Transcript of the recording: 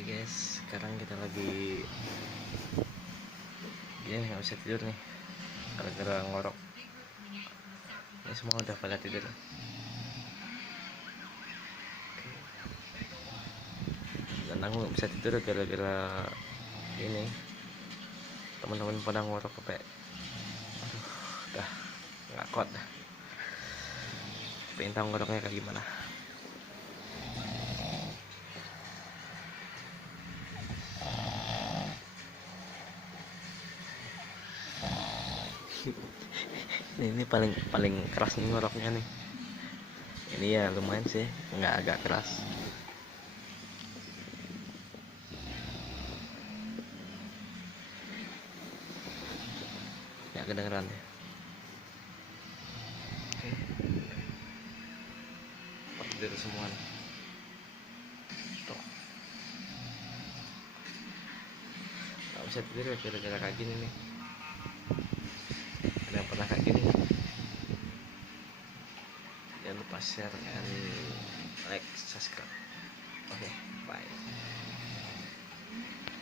Oke guys, sekarang kita lagi nggak bisa tidur nih gara-gara ngorok. Ini semua udah pada tidur. Dan aku nggak bisa tidur gara-gara ini, teman-teman pada ngorok sampai udah nggak kuat dah. Pengen tahu ngoroknya kayak gimana. Ini paling keras nih ngoroknya nih. Ini ya lumayan sih, nggak agak keras. Nggak kedengeran ya. Oke, tidur semua nih. Tuh. Nggak bisa tidur ya gara-gara kayak gini nih. Ada yang pernah kayak gini? Jangan lupa share and like, subscribe. Oke, bye.